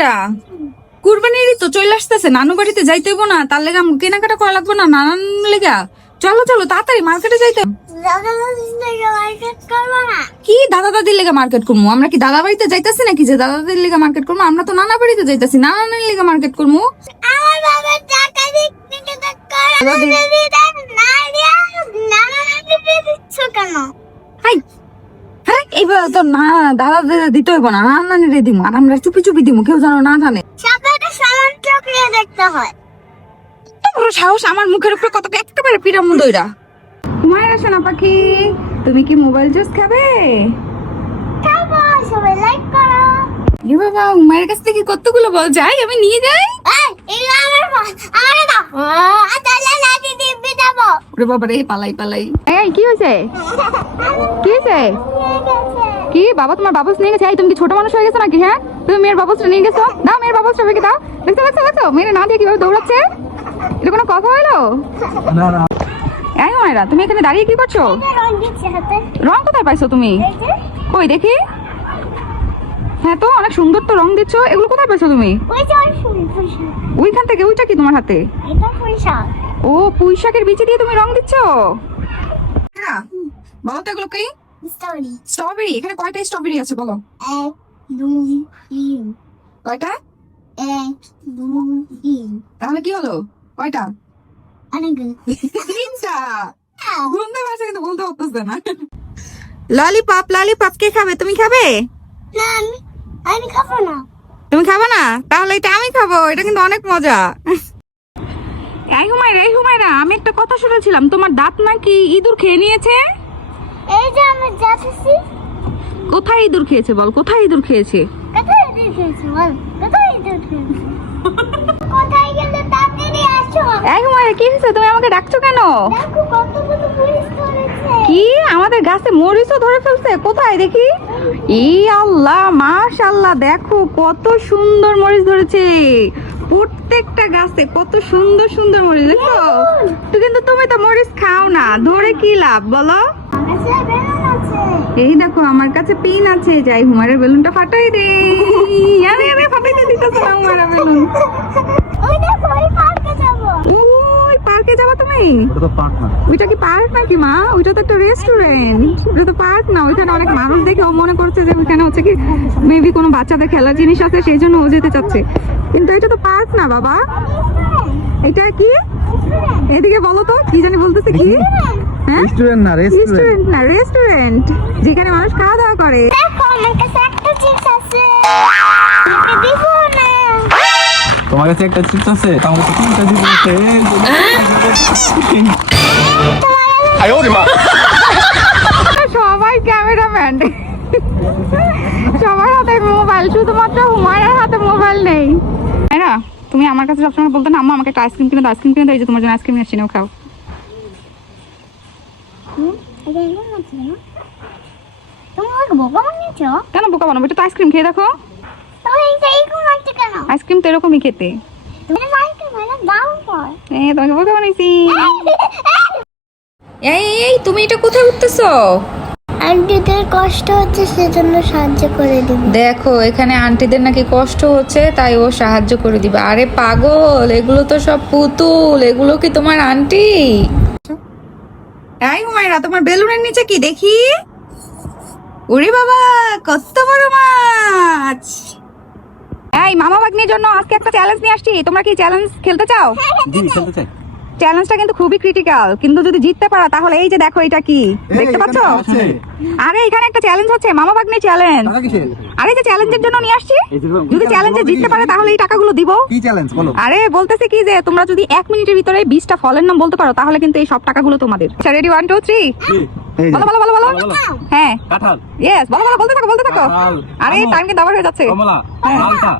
মায়েরা কুরবানির ঈদ তো চলে আসতেছে, নানু বাড়িতে যাইতে হইব না? তার লেগা কেনাকাটা করা লাগবে না নানান লেগা? চলো চলো তাড়াতাড়ি মার্কেটে যাইতে। কি দাদা দাদির লেগা মার্কেট করবো? আমরা কি দাদা বাড়িতে যাইতাছি নাকি যে দাদা দাদির লেগা মার্কেট করবো? আমরা তো নানা বাড়িতে যাইতাছি, নানানের লেগা মার্কেট করবো। এইবার তো না দাদা দাদা দিতে হইব না, নানানি রে দিমু, আর আমরা চুপি চুপি দিমু, কেউ যেন না জানে। সাহস আমার মুখের উপরে কত একেবারে পিরাম দইরা। মায়ের আসে না পাখি, তুমি কি মোবাইল জুস খাবে? বাবা মায়ের কাছ থেকে কতগুলো বল যাই, আমি নিয়ে যাই। বাবা রে পালাই পালাই। এই কি হয়েছে? কি হয়েছে? কি বাবা তোমার বাবুস নিয়ে গেছে? তুমি কি ছোট মানুষ হয়ে গেছো নাকি? হ্যাঁ তুমি মেয়ের বাবুসটা নিয়ে গেছো, দাও মেয়ের বাবুসটা ভেঙে দাও। দেখতে পাচ্ছ দেখো মেয়ের না দিয়ে কিভাবে দৌড়াচ্ছে, এটা কোনো কথা হইলো? এই মায়েরা তুমি এখানে দাঁড়িয়ে কি করছো? রং কোথায় পাইছো তুমি? কই দেখি। হ্যাঁ তো অনেক সুন্দর তো রং দিচ্ছ, এগুলো কোথায় পাইছো তুমি? ওইখান থেকে। ওইটা কি তোমার হাতে? ও পুঁই শাকের বিচি দিয়ে তুমি রং দিচ্ছ? বলো তো এগুলো কি? স্ট্রবেরি। এখানে কয়টা স্ট্রবেরি আছে বলো? কয়টা? তাহলে কি হলো? কয়টা? তিনটা। বলতে পারছে কিন্তু বলতে পারতেছে না। ললিপপ ললিপপ কে খাবে? তুমি খাবে? আমি খাবো না। তুমি খাবে না? তাহলে এটা আমি খাবো, এটা কিন্তু অনেক মজা। এই হুমায়রা আমি একটা কথা শুনেছিলাম তোমার দাঁত নাকি ইঁদুর খেয়ে নিয়েছে। এই যে আমি যাচ্ছি। কোথায় ইঁদুর খেয়েছে বল? কোথায় ইঁদুর খেয়েছে? কোথায় ইঁদুর খেয়েছে বল? কোথায় ইঁদুর খেয়েছে? কোথায় গেলে তাড়াতাড়ি আসো। এই হুমায়রা কি হয়েছে? তুমি আমাকে ডাকছো কেন? দেখো কতগুলো পুলিশ ধরেছে। কি আমাদের গাছে মরিচও ধরে ফেলছে? কোথায় দেখি। ই আল্লাহ মাশাআল্লাহ, দেখো কত সুন্দর মরিচ ধরেছে প্রত্যেকটা গাছে, কত সুন্দর সুন্দর মরিচ। দেখো তো, কিন্তু তুমি তো মরিচ খাও না, ধরে কি লাভ বলো? এই দেখো আমার কাছে পিন আছে, যাই হুমারের বেলুনটা ফাটাই দে। আরে আরে ফাটাইতে দিতেছ না হুমারা বেলুন। ওই দেখো ওই পার্কে যাব। ওই পার্কে যাবা তুমি? ওটা তো পার্ক না। ওইটা কি পার্ক নাকি মা? ওইটা তো একটা রেস্টুরেন্ট, ওটা তো পার্ক না। ওইখানে অনেক মানুষ দেখে ও মনে করছে যে ওইখানে হচ্ছে কি মেবি কোনো বাচ্চাদের খেলার জিনিস আছে, সেই জন্য ও যেতে চাচ্ছে, কিন্তু এটা তো পার্ক না বাবা। এটা কি? এদিকে বলো তো কি জানি বলতেছে কি? হ্যাঁ রেস্টুরেন্ট না, রেস্টুরেন্ট না, রেস্টুরেন্ট যেখানে মানুষ খাওয়া দাওয়া করে। দেখো আমার কাছে একটা চিপস আছে। এটা দিব না। তোমার কাছে একটা চিপস আছে, আমার কাছে তিনটা চিপস আছে। সবাই ক্যামেরাম্যান, সবার হাতে মোবাইল, শুধুমাত্র হুমায়রার হাতে মোবাইল নেই। তাই না? তুমি আমার কাছে সবসময় বলতে না আম্মা আমাকে একটা আইসক্রিম কিনে দাও, আইসক্রিম কিনে দাও, এই যে তোমার জন্য আইসক্রিম নিয়ে আসছি, নাও খাও। তুমি আমাকে বোকা বানিয়েছো? কেন বোকা বানাবো? এটা তো আইসক্রিম, খেয়ে দেখো। তুমি এইরকম লাগছে কেন? আইসক্রিম তো এরকমই খেতে। তুমি মাইকে মানে দাও পর। তোমাকে বোকা বানাইছি। এই তুমি এটা কোথায় উঠতেছো? আন্টিদের কষ্ট হচ্ছে সেজন্য সাহায্য করে দিব। দেখো এখানে আন্টিদের নাকি কষ্ট হচ্ছে, তাই ও সাহায্য করে দিবে। আরে পাগল, এগুলো তো সব পুতুল, এগুলো কি তোমার আন্টি? এই হুমায়রা তোমার বেলুনের নিচে কি দেখি? ওরে বাবা কত বড় মাছ। এই মামা ভাগ্নির জন্য আজকে একটা চ্যালেঞ্জ নিয়ে আসছি, তোমরা কি চ্যালেঞ্জ খেলতে চাও? জি খেলতে চাই। চ্যালেঞ্জটা কিন্তু খুবই ক্রিটিক্যাল, কিন্তু যদি জিততে পারো তাহলে এই যে দেখো এটা কি দেখতে পাচ্ছো? আরে এখানে একটা চ্যালেঞ্জ হচ্ছে, মামা ভাগ্নির চ্যালেঞ্জ। আরে যে চ্যালেঞ্জের জন্য নিয়ে আসছি, যদি চ্যালেঞ্জে জিততে পারে তাহলে এই টাকাগুলো দিব। কি চ্যালেঞ্জ বলো? আরে বলতেছে কি যে তোমরা যদি 1 মিনিটের ভিতরে 20টা ফলের নাম বলতে পারো তাহলে কিন্তু এই সব টাকাগুলো তোমাদের। আচ্ছা রেডি 1 2 3 বলো বলো বলো বলো। হ্যাঁ কাঁঠাল। ইয়েস বলো বলো, বলতে থাকো বলতে থাকো। আরে টাইম কিন্তু আবার হয়ে যাচ্ছে। কমলা, হ্যাঁ। মালটা,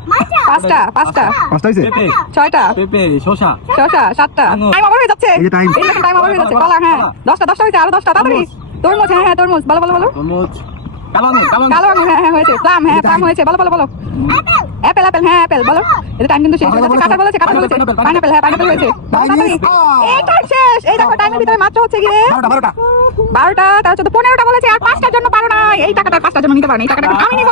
পাঁচটা পাঁচটা হইছে। পেঁপে, 6টা পেঁপে, শসা, 7টা। টাইম আবার হয়ে যাচ্ছে। এই যে time। এই দেখো টাইম আবার হয়ে যাচ্ছে। কলা, হ্যাঁ 10টা হয়েছে, আরো 10টা তাড়াতাড়ি। তরমুজ, হ্যাঁ হ্যাঁ তরমুজ, বলো বলো বলো। তরমুজ, কালো আঙুর, কালো আঙুর, হ্যাঁ হ্যাঁ হয়েছে। প্লাম, হ্যাঁ প্লাম হয়েছে, বলো বলো বলো। অ্যাপেল অ্যাপেল, হ্যাঁ অ্যাপেল বলো। এই টাইম কিন্তু শেষ হয়ে যাচ্ছে। কাঁঠাল বলেছে, কাঁঠাল বলেছে। পাইনাপেল, হ্যাঁ পাইনাপেল হয়েছে। তাড়াতাড়ি এটা শেষ। এই দেখো টাইমের ভিতরে মাত্র হচ্ছে গিয়ে 12টা 12টা, তার 14 15টা বলেছে, আর 5টার জন্য পারো না। এই টাকাটা 5টার জন্য নিতে পারো না, এই টাকাটা আমি নিব।